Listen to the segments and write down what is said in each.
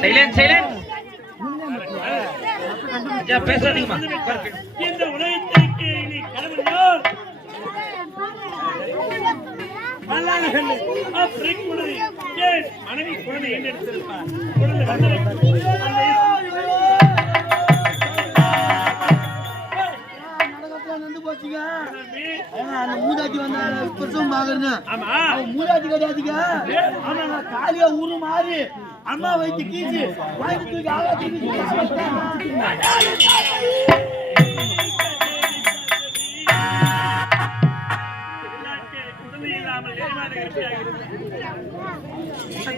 Silent ஐயா பேசாதீங்கம்மா. இந்த உலகத்திற்கு நீ கடவுள் யார்? மல்லாளர்கள் அப்படி குழந்தை ஏன் மனைவி குழந்தை என்ன எடுத்திருப்பார் குழந்தை வந்ததை. நடக்கப்போம் நின்று போச்சுங்க நம்பி, ஏங்க, அந்த மூதாட்டி வந்தா பிரசவம் பாக்குறேங்க ஆமா. அவன் மூதாட்டி கிடையாதுங்க. ஆமா நான் காலியா ஊரு மாறி. அம்மா வைத்து கீச்சு. வாங்கி தூக்கி ஆளா தூக்கி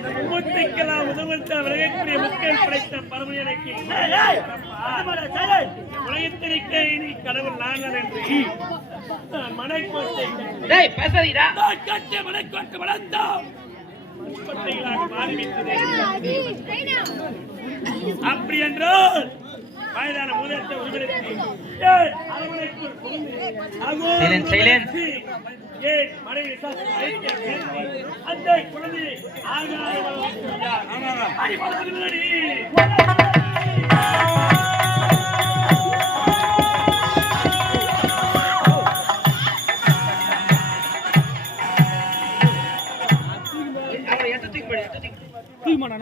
மும்மூர்த்திக்கெல்லாம் உதவத்த விலகக்கூடிய மக்கள் படைத்த பரமநிலைக்கு உலகத்திற்கே இனி கடவுள் நாங்கள் என்று மனைக்கோட்டை நான் கட்டிய மனைக்கோட்டை வளர்ந்தோம். முப்பட்டைகளாக மாறிவிட்டது அப்படி என்றால் வயதான முதலத்தை உருவெடுத்து அரவணைக்குள் புகுந்து ஏன் அந்த குழந்தையை ஆகாரம் அடிபடுத்துகிறடி தூக்கி போடு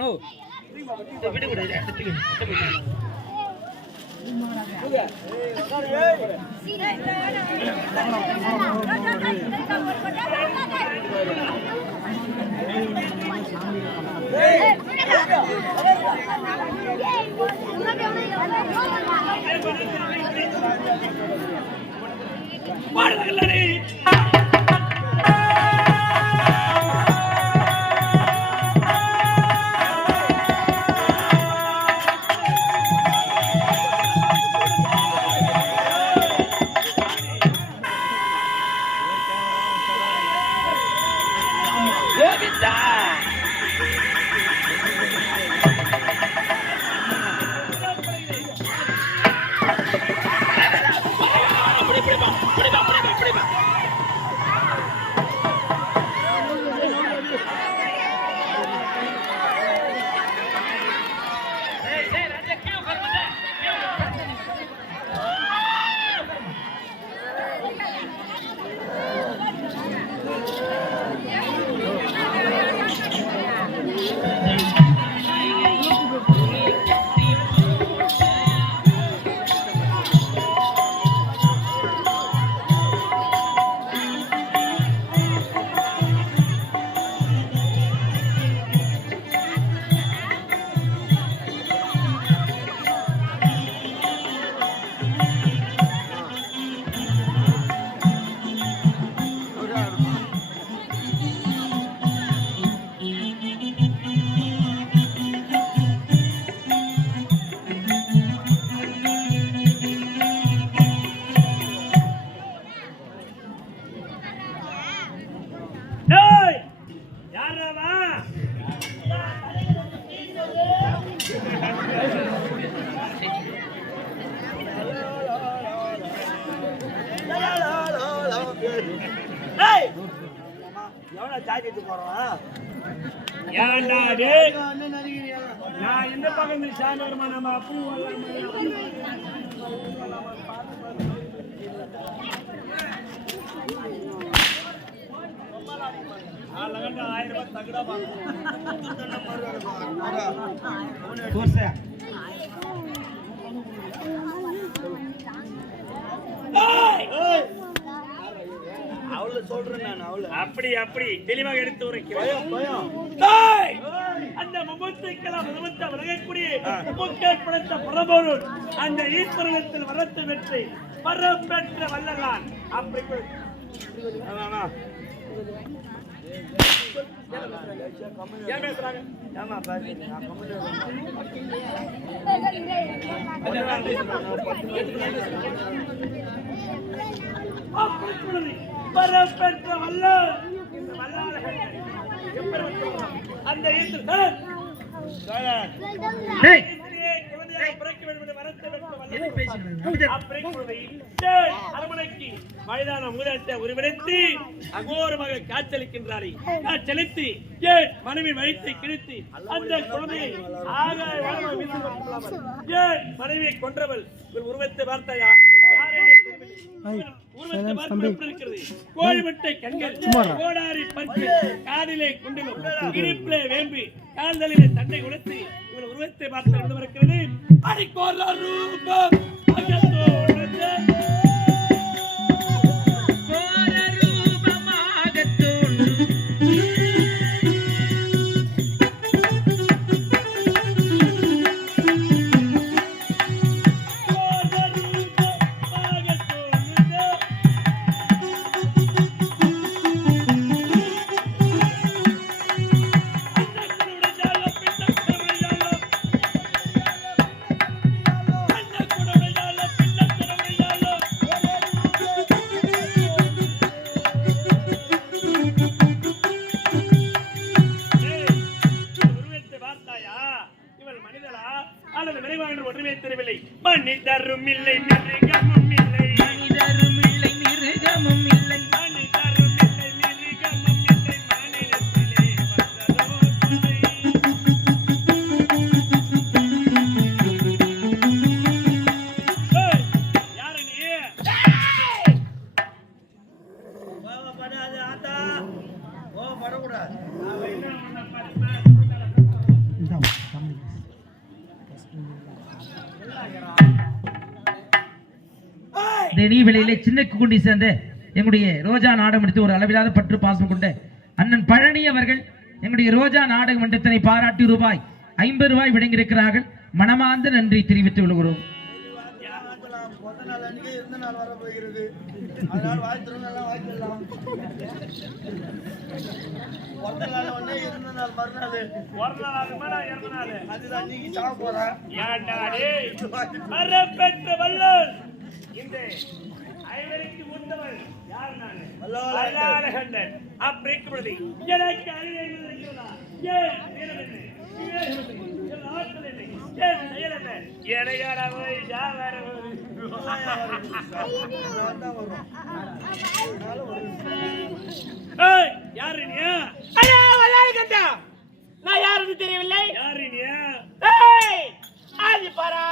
ஏன்டா டேய் நான் இந்த பக்கம் சாமி வருமா? நம்ம ஆயிரம் ரூபாய் தகுடா சொல்றேன் நான் அவள. அப்படி அப்படி. தெளிவாக எடுத்து உரைக்கிறேன்! அந்த முகத்துக்கெல்லாம் முகத்தை விலகக்கூடிய முக்கேட் படைத்த பரபொருள் அந்த ஈஸ்வரத்தில் வரத்து பெற்று வரம் பெற்ற வல்லலான். அப்படி. ஏன் பேசுறாங்க? ஏமா பாரு நான் கம்முனு வரம் பெற்ற வல்லான் இந்த வல்லாளர்கள் எப்பேற்பட்டவர்கள்? அந்த ஈஸ்வரன் அரண்மனைக்கு வயதான முதலத்தை உருவெடுத்து அகோரமாக காய்ச்சலிக்கின்றாரே காய்ச்சலித்து ஏன் மனைவி வயிற்றை கிழித்து அந்த குழந்தையை ஆகாய மனைவியை கொன்றவள். உருவத்தை பார்த்தாயா? யார் என்று கோழிமட்டை கண்கள் கோடாரி பற்கு காதிலே குண்டிலும் இடுப்பிலே வேம்பி கால்களிலே தண்டை உடைத்து இவர் உருவத்தை பார்த்து நடந்து இருக்கிறது அடிக்கோல ரூபம். தெரியவில்லை மனிதரும் இல்லை மிருகமும் தென்குண்டி சேர்ந்து எங்களுடைய ரோஜா நாடகம் எடுத்து ஒரு அளவில்லாத பற்று பாசம் கொண்ட அண்ணன் பழனி அவர்கள் எங்களுடைய ரோஜா நாடக மன்றத்தினை பாராட்டி ரூபாய் ஐம்பது ரூபாய் விடங்கியிருக்கிறார்கள் மனமார்ந்த நன்றி தெரிவித்துக் கொள்கிறோம். இந்த. ஐவருக்கு மூத்தவன் யார் நானு? வல்லாளகண்டன். வல்லாளகண்டன். அப்படி இருக்கும் பொழுது எனக்கு இருக்கிறதா? ஏன் வீரம் என்ன? என் ஆற்றல் என்ன? என் செயல் என்ன? போய் யாரு வல்லாளகண்டா. நான் யாருன்னு தெரியவில்லை யாரு நீ? ஏய், ஆதிபரா,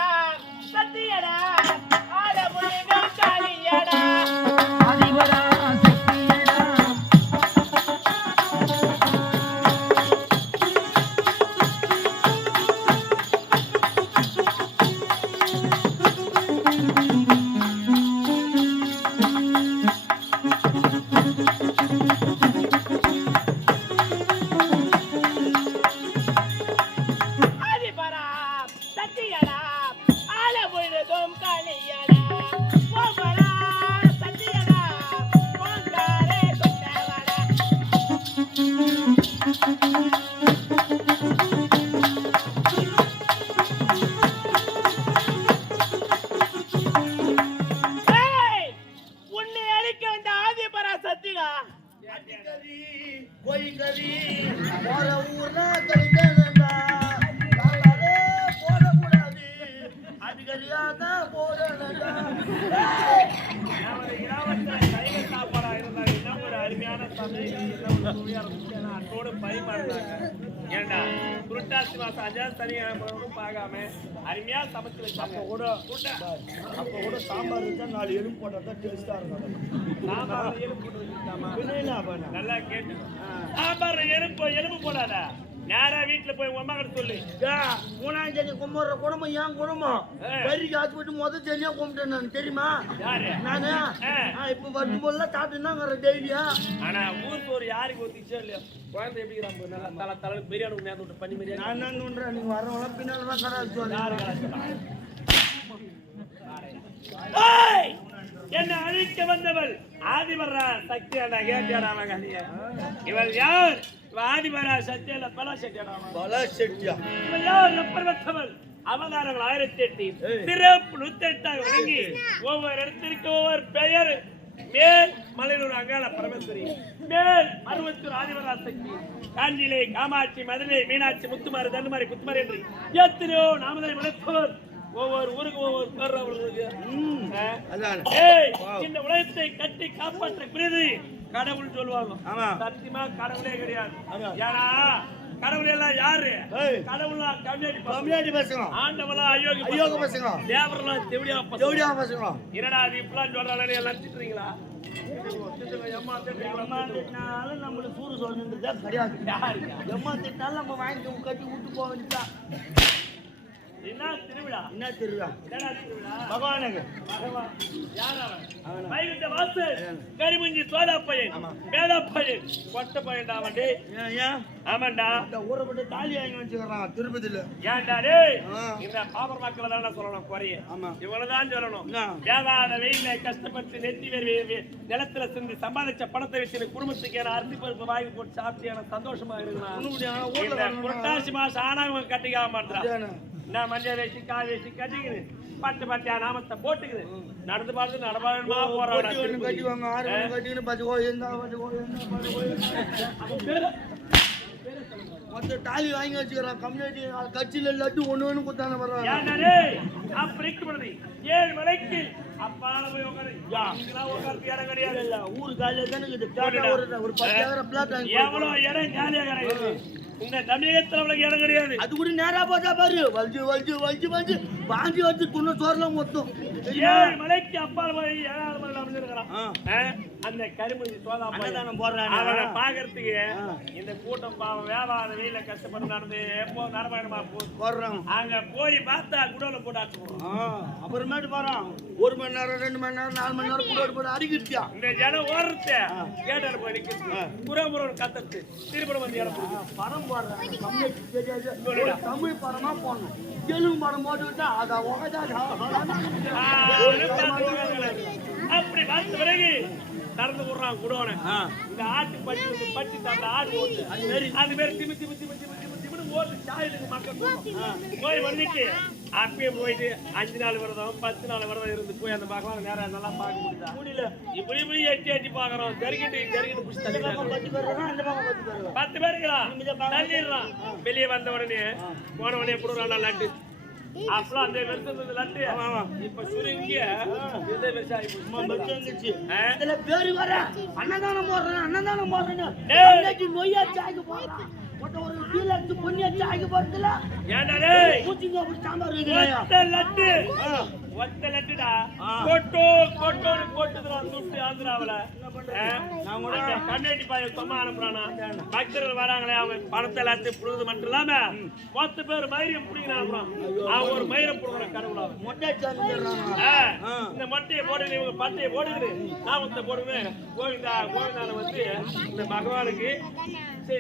பார்த்தா டேஸ்டா இருக்கும் எலும்பு நல்லா கேட்டு சாம்பார்ல எலும்பு எலும்பு போடாத நேரா வீட்டுல போய் உங்க கிட்ட சொல்லு மூணாம் தேதி கும்பிடுற குடும்பம் ஏன் குடும்பம் ஏ. கறிக்கு ஆச்சு போட்டு முத தேதியா கும்பிட்டேன் நான் தெரியுமா நானு நான் இப்ப வரும் போல சாப்பிட்டுனாங்கிற டெய்லியா ஆனா ஊர் ஒரு யாருக்கு ஒத்திச்சோ இல்லையோ குழந்தை எப்படி இருக்கிறாங்க நல்லா தலை தலை பிரியாணி நேர்ந்து விட்டு பண்ணி பிரியாணி நான் என்ன பண்றேன் நீங்க வரவங்கள பின்னால் தான் கராச்சு என்னை அழிக்க வந்தவள் ஆதிபரா சக்தி அண்ணா கேட்டியாடாம இவள் யார்? ஆதிபரா சக்தி அல்ல பல சக்தியாடாம பல செட்டியா இவள் யார்? எப்பர்வத்தவள். அவதாரங்கள் ஆயிரத்தி எட்டு. சிறப்பு நூத்தெட்டாக வழங்கி ஒவ்வொரு இடத்திற்கு ஒவ்வொரு பெயர். மேல் மலையூர் அங்காள பரமேஸ்வரி. மேல் அறுபத்தூர் ஆதிபரா சக்தி. காஞ்சியிலே காமாட்சி மதுரை மீனாட்சி முத்துமாரி தண்டுமாரி குத்துமாரி என்று எத்தனையோ நாமதை வளர்ப்பவர் ஒவ்வொரு ஊருக்கு ஒவ்வொரு பேர் ஏய், இந்த உலகத்தை கட்டி காப்பாற்றக்கூடியது கடவுள் சொல்லுவாங்க. சத்தியமா கடவுளே கிடையாது. ஏன்னா கடவுள் எல்லாம் யாரு. கடவுளா கம்யூனிட்டி கம்யூனிட்டி பசங்க. ஆண்டவளா அயோகி ஐயோக பசங்க. தேவரெல்லாம் தெவிடியா பசங்க. ஜோடியா பசங்க. என்னடா அது இப்பெல்லாம் சொல்றானே எல்லாம் திட்டுறீங்களா? எம்மா திட்டினாலும் நம்மளுக்கு சூடு சொல்லுன்றதே கிடையாது எம்மா திட்டினாலும் நம்ம வாங்கி கட்டி விட்டு போக வேண்டியதான் என்ன திருவிழா? என்ன திருவிழா? பகவானுக்கு பகவான். யார் அவன்? வைகுண்ட வாசல், கரிமஞ்சி சோதா பையன் வேதா பையன் கொட்ட பையன்டா அவன் டேய். ஏன் ஏன்? ஆமாண்டா. இந்த ஊரை விட்டு தாலி வாங்கி வச்சுக்கிறான் திருப்பதியில. ஏன்டா டேய்? ஆ. இந்த பாபர் மக்களை தானே சொல்லணும் குறைய. ஆமா. இவ்வளவுதான் சொல்லணும்? வேதாத வெயில கஷ்டப்பட்டு நெத்தி வேர் வே- வே- நிலத்துல சிந்தி சம்பாதிச்ச பணத்தை வச்சு குடும்பத்துக்கு ஏன்னா அரிசி பருப்பு வாங்கி போட்டு சாப்பிட்டு எனக்கு சந்தோஷமா வரணும்னா- புரட்டாசி மாசம் ஆனா கட்டிக்காம மாட்டான். நான் மஞ்சள் வேசி காய் வேசி கட்டிக்குது பட்டு பட்டியா நாமத்தை போட்டுக்குது நடந்து பார்த்து நடமாடமா கட்டி ஒண்ணு கட்டி போறான் வாங்க ஆறு ஒண்ணு கட்டிக்கின்னு பச்சை கோயில் இருந்தா கோயில் மொத்த வாங்கி வச்சுக்கிறான் கம்யூனிட்டி கட்சியில லட்டு ஒண்ணு ஒண்ணு குத்தான வர்றாங்க ஏழு மலைக்கு அப்பால போய் உட்காரு இடம் கிடையாது. இல்ல ஊரு காலையில தானே ஒரு பத்து ஏக்கர் பிளாட் வாங்கி எவ்வளவு இடம் காலியா கிடையாது இந்த தமிழகத்துல இடம் கிடையாது. அது கூட நேரா பார்த்தா பாரு. வலிச்சு வலிச்சு வலிச்சு வலிச்சு வாங்கி வச்சு துண்ணு சோறுலாம் மொத்தம். ஏழு மலைக்கு அப்பால போய் ஏழாவது மலை. ஆ? அந்த கருமதி சோதா பையன். அன்னதானம் போடுறானே. அவனை பாக்குறதுக்கு இந்த கூட்டம் பாவம் வியாபார வெயில கஷ்டப்பட்டு நடந்து எப்போ நடமாடமா போடுறான் அங்க போய் பார்த்தா குடோல போட்டாச்சு அப்புறமேட்டு பாறான் ஒரு மணி நேரம் ரெண்டு மணி நேரம் நாலு மணி நேரம் கூட போட்டு அடிக்கிட்டியா இந்த ஜனம் ஓடுறது கேட்டால போய் நிக்கிறது புறமுறம் கத்துறது திருப்பணம் வந்து இடம். படம் போடுறாங்க. கம்யூனிட்டி தெரியாது. தமிழ் படமா போடணும். தெலுங்கு படம் போட்டுக்கிட்டா அதை உகதா. அப்படி பார்த்த பிறகு நடந்து விடுறான் குடோனை இந்த ஆட்டு பட்டி பட்டி அந்த ஆடு ஓட்டு அது மாதிரி திமி திமி திமி திமி திமி திமின்னு ஓட்டு சாயுதுக்கு மக்கள். போய் வந்துட்டு அப்பயே போயிட்டு அஞ்சு நாள் விரதம் பத்து நாள் விரதம் இருந்து போய் அந்த பார்க்கலாம் நேரம் நல்லா பார்க்க முடியுதா? முடியல. இப்படி இப்படி எட்டி எட்டி பார்க்கறோம். புடிச்சு தள்ளிடுறாங்க. பத்து பேர் பத்து பேர் பேருங்களா தள்ளிடுறான். வெளியே வந்த உடனே போன உடனே போடுறான் லட்டு அப்பலாம் அந்த இப்ப இதே வருஷம் ஆகி போச்சு. சும்மா பஸ் வந்துச்சு. ஆ? இதுல பேரு வர அன்னதானம் போடுறேன் அன்னதானம் போடுறேன்னு. டேய். அன்னைக்கு நொய்யாச்சு ஆகி போடுறான் மொத்தம் ஒரு கீழே எடுத்து பொன்னியாச்சு ஆகி போறதுல ஏன்டா டேய்? பூச்சிங்க அப்படி சாம்பார் வைக்கிறாயா? லட்டு ஒத்த லட்டுடா கொட்டோ கொட்டோன்னு கொட்டுதுறான் துட்டு ஆந்திராவுல கண்ணாடி பாய சொம்மா அனுப்புறானா பக்தர்கள் வராங்களே அவங்க பணத்தை எல்லாத்தையும் புடுறது மட்டும் இல்லாம மொத்த பேர் மயிரம் புடிங்க அனுப்புறான் அவன் ஒரு மயிரம் கடவுளா ஆ, இந்த மட்டையை போடுங்க இவங்க பட்டையை போடுங்க நாமத்தை போடுங்க. கோவிந்தா கோவிந்தால வந்து இந்த பகவானுக்கு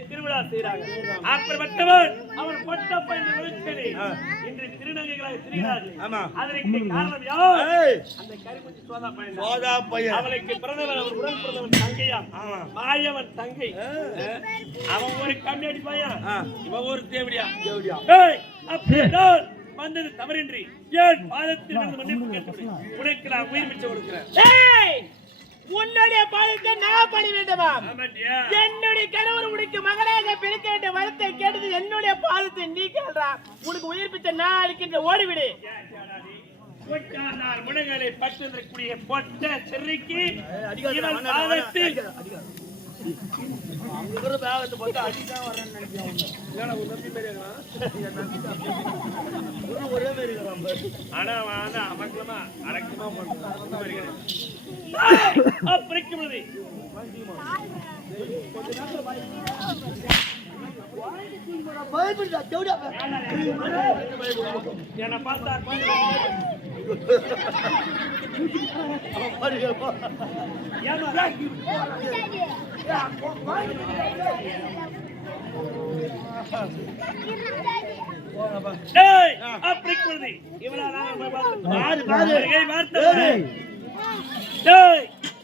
திருவிழா செய்யறாங்க அப்படிப்பட்டவன் அவன் பொட்டப்ப இந்த விழுச்செடி இன்று திருநங்கைகளாக திரிகிறார்கள். ஆமா. அதற்கு காரணம் யார்? ஏய், அந்த கரிமுச்சி சோதா பையன். போதா பையன். அவளுக்கு பிறந்தவன் அவன் உடன் பிறந்தவன் தங்கையா மாயவன் தங்கை. அவன் ஒரு கண்ணாடி பையன். இவன் ஒரு தேவடியா? தேவடியா. ஏய், அப்படிதான் வந்தது தவறின்றி. ஏன் பாதத்தில் மன்னிப்பு கேட்டபடி உனக்கு நான் உயிர் மிச்சம் கொடுக்கிறேன்! உன்னுடைய பாதத்தை நான் பணி வேண்டுமா? என்னுடைய கணவர் உனக்கு மகனாக பிறக்க வேண்டிய வரத்தை கேட்டது என்னுடைய பாதத்தை நீ கேள்றா உனக்கு உயிர் பிச்சை நான் அளிக்கின்ற ஓடிவிடு. முனகளை பற்றிருக்கக்கூடிய பொட்ட சிறைக்கு இவன் பாதத்தில் அடிக்காத, பேகத்தை பார்த்தா அடிதான் வரேன்னு நினைக்கிறேன் ஏன்னா, உன் தம்பி மாதிரி இருக்கிறான். ஒரே மாதிரி இருக்கிறான் ஆனா அவன் வந்து அமக்கலமா அடக்கமா பண்றான். பார்த்தா ஏமா, நம்ம பார்த்து- பாரு, பாரு. வார்த்தை.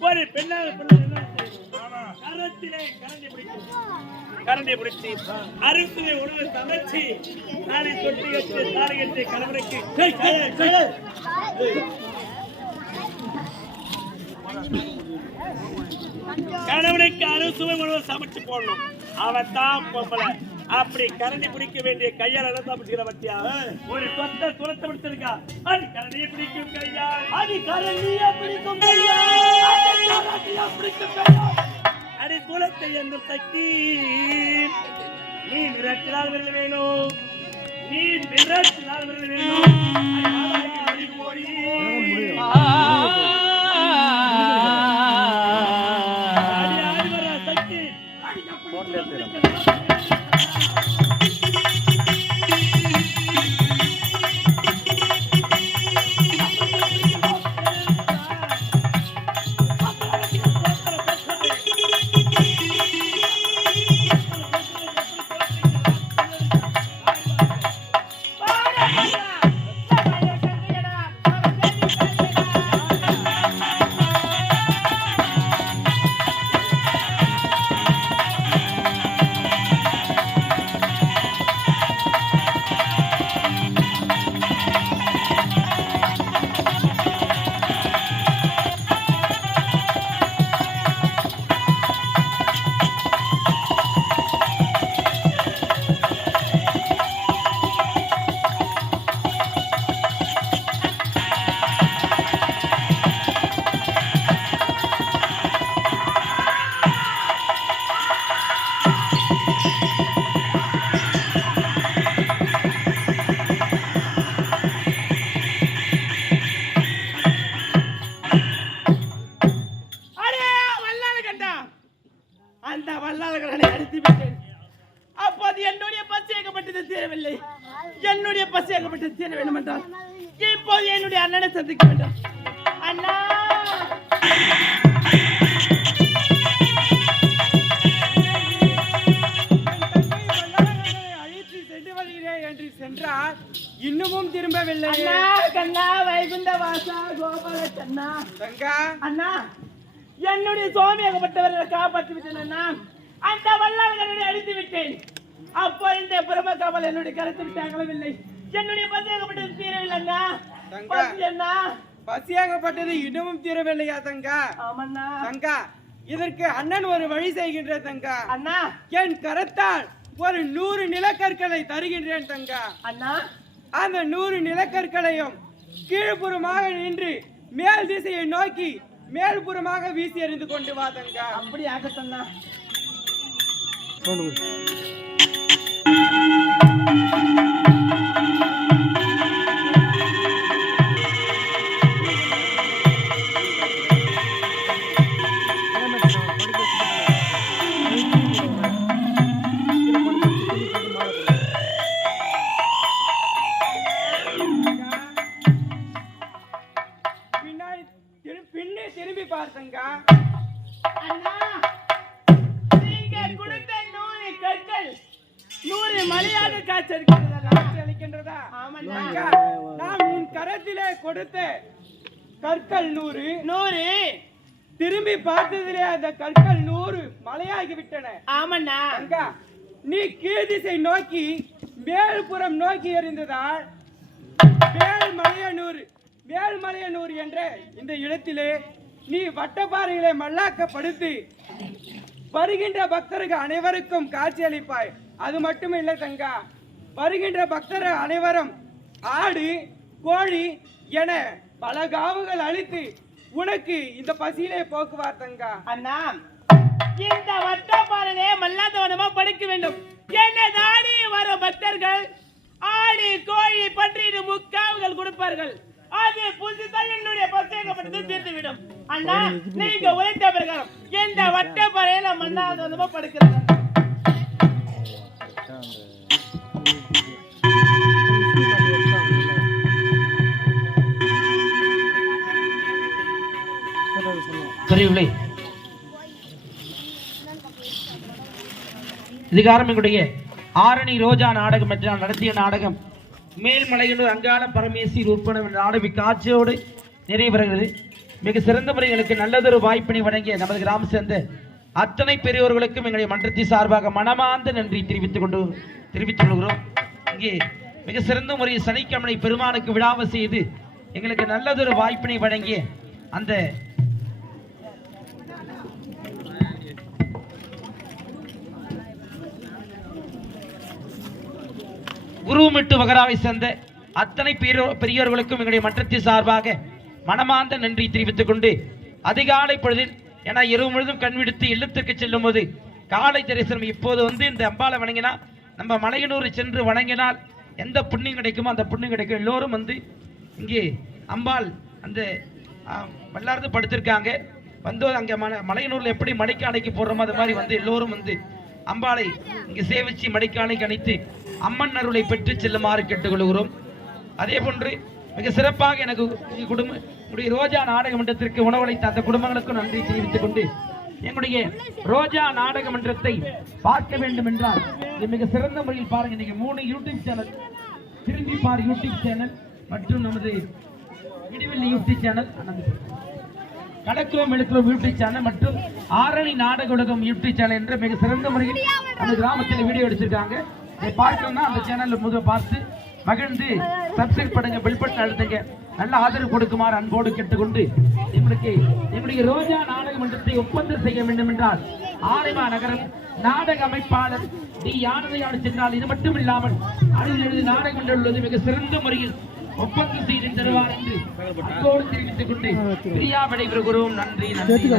ஒரு பெண்ணாக? கரத்திலே கரண்டி பிடிக்கும். கரண்டி பிடிச்சு அரிசியை உணவு சமைச்சு நாளை தொட்டி கட்டி தாலி கட்டி கணவனுக்கு. கணவனுக்கு அறுசுவை உணவு சமைச்சு போடணும். அவன் தான் பொம்பளை. அப்படி கரண்டி பிடிக்க வேண்டிய கையால் நடந்தா பிடிக்கிற பத்தியா? ஒரு தொத்த துரத்த பிடிச்சிருக்கா. அது கரண்டியை பிடிக்கும் கையா? அது கரண்டியா பிடிக்கும் கையா? பிடிக்கும் கையால் அடி குலத்தை என்ற சக்தி. நீ மிரட்டினால் விரல் வேணும். நீ மிரட்டினால் விரல் வேணும். அடி வாதாடி ஓடி அந்த வல்லாளர்களை அடித்து விட்டேன். அப்போது என்னுடைய பசி ஏகப்பட்டது தீரவில்லை. என்னுடைய பசி ஏகப்பட்டது தீர வேண்டும் என்றால் இப்போது என்னுடைய அண்ணனை சந்திக்க வேண்டும். அண்ணா! அழைத்து சென்று வருகிறேன் என்று சென்றார் இன்னமும் திரும்பவில்லை அண்ணா கண்ணா வைகுண்ட வாசா கோபால கண்ணா தங்கா அண்ணா! என்னுடைய சுவாமியாகப்பட்டவர்களை காப்பாற்றி விட்டேன் அண்ணா. அந்த வல்லாளர்களை அழித்து விட்டேன். அப்போ இந்த பிரம்ம காவல் என்னுடைய கருத்து விட்டு அகலவில்லை. என்னுடைய பசியாகப்பட்டது தீரவில்லை அண்ணா. தங்கா. பசி அண்ணா. பசியாகப்பட்டது இன்னமும் தீரவில்லையா தங்கா? ஆமண்ணா. தங்கா இதற்கு அண்ணன் ஒரு வழி செய்கின்ற தங்கா. அண்ணா. என் கரத்தால் ஒரு நூறு நிலக்கற்களை தருகின்றேன் தங்கா. அண்ணா. அந்த நூறு நிலக்கற்களையும் கீழ்ப்புறமாக நின்று மேல் திசையை நோக்கி மேல்புறமாக வீசி எறிந்து கொண்டு வா தங்கா. அப்படி ஆகத்தண்ணா பின்னாடி மலையாக காய்ச்சல் அளிக்கின்றதா? ஆமண்ணா. அக்கா, நான் உன் கரத்திலே கொடுத்த கற்கள் நூறு. நூறு. திரும்பி பார்த்ததிலே அந்த கற்கள் நூறு மலையாகி விட்டன ஆமண்ணா. அங்கா நீ கீழ் திசை நோக்கி மேல்புறம் நோக்கி எறிந்ததால் மேல்மலையனூர் மேல்மலையனூர் என்ற இந்த இடத்திலே நீ வட்டப்பாறைகளை மல்லாக்கப்படுத்தி வருகின்ற பக்தர்கள் அனைவருக்கும் காட்சியளிப்பாய் அது மட்டும் இல்லை தங்கா. வருகின்ற பக்தர்கள் அனைவரும் ஆடு கோழி என பல காவுகள் அளித்து உனக்கு இந்த பசியிலே போக்குவார் தங்கா. அண்ணா இந்த வட்டப்பாறையே மல்லாதவனமா படிக்க வேண்டும். என்ன நாடி வரும் பக்தர்கள்? ஆடி கோழி பன்றிடு முக்காவுகள் கொடுப்பார்கள். அது புதுசாக என்னுடைய பசங்கப்பட்டது தீர்த்துவிடும். அண்ணா நீங்க உழைத்த பிரகாரம் இந்த வட்டப்பாறையில மல்லாதவனமா படுக்கிறாங்க பெரியவில்லை இதுகாரம் எங்களுடைய ஆரணி ரோஜா நாடகம் என்று நான் நடத்திய நாடகம். மேல்மலையனூர் அங்காள பரமேசி என்ற நாடக காட்சியோடு நிறைவு பெறுகிறது மிக சிறந்த முறைகளுக்கு நல்லதொரு வாய்ப்பினை வழங்கிய நமது கிராம சேர்ந்த அத்தனை பெரியவர்களுக்கும் எங்களுடைய மன்றத்தின் சார்பாக மனமார்ந்த நன்றி தெரிவித்துக் கொண்டு தெரிவித்துக் கொள்கிறோம் இங்கே மிக சிறந்த முறையில் சனிக்கிழமை பெருமானுக்கு விழாவை செய்து எங்களுக்கு நல்லதொரு வாய்ப்பினை வழங்கிய அந்த குருமிட்டு வகராவை சேர்ந்த அத்தனை பெரியோ பெரியோர்களுக்கும் எங்களுடைய மன்றத்தின் சார்பாக மனமார்ந்த நன்றி தெரிவித்துக் கொண்டு அதிகாலை பொழுதில் ஏன்னா இரவு முழுதும் கண் விடுத்து இல்லத்திற்கு செல்லும் போது காலை தரிசனம் இப்போது வந்து இந்த அம்பாளை வணங்கினா நம்ம மலையனூர் சென்று வணங்கினால் எந்த புண்ணியம் கிடைக்குமோ அந்த புண்ணியம் கிடைக்கும். எல்லோரும் வந்து இங்கே அம்பாள் அந்த வல்லார்ந்து படுத்திருக்காங்க. வந்து அங்கே மலை மலையனூரில் எப்படி மடிக்காலைக்கு போடுறோமோ அது மாதிரி வந்து எல்லோரும் வந்து அம்பாளை இங்கே சேவிச்சு மடிக்காலைக்கு அணைத்து அம்மன் அருளை பெற்று செல்லுமாறு கேட்டுக்கொள்கிறோம். அதே போன்று மிக சிறப்பாக எனக்கு குடும்ப என்னுடைய ரோஜா நாடக மன்றத்திற்கு உணவளித்த அந்த குடும்பங்களுக்கும் நன்றி தெரிவித்துக் கொண்டு என்னுடைய ரோஜா நாடக மன்றத்தை பார்க்க வேண்டும் என்றால் இது மிக சிறந்த முறையில் பாருங்க. இன்னைக்கு மூணு யூடியூப் சேனல். திரும்பி பார் யூடியூப் சேனல் மற்றும் நமது இடிவெள்ளி யூடியூப் சேனல் கடக்கிறோம் எடுக்கிறோம் யூடியூப் சேனல் மற்றும் ஆரணி நாடக உலகம் யூடியூப் சேனல் என்ற மிக சிறந்த முறையில் நம்ம கிராமத்தில் வீடியோ எடுத்திருக்காங்க. இதை பார்க்கணும்னா அந்த சேனலில் முதல் பார்த்து மகிழ்ந்து சப்ஸ்கிரைப் பண்ணுங்க பெல் பட்டன் அழுத்துங்க. நல்ல ஆதரவு கொடுக்குமாறு அன்போடு கேட்டுக்கொண்டு எங்களுக்கு எங்களுடைய ரோஜா நாடக மன்றத்தை ஒப்பந்தம் செய்ய வேண்டும் என்றால் ஆலைமா நகரம் நாடக அமைப்பாளர் டி யானதையாடு சென்றால் இது மட்டும் இல்லாமல் அதில் எழுதி நாடகம் உள்ளது மிக சிறந்த முறையில் ஒப்பந்தம் செய்து தருவார் என்று அன்போடு தெரிவித்துக் கொண்டு பிரியா விடைபெறுகிறோம். நன்றி நன்றி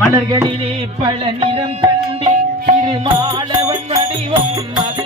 மலர்களிலே பல நிறம் கண்டு திருமாளவன் வடிவம் மது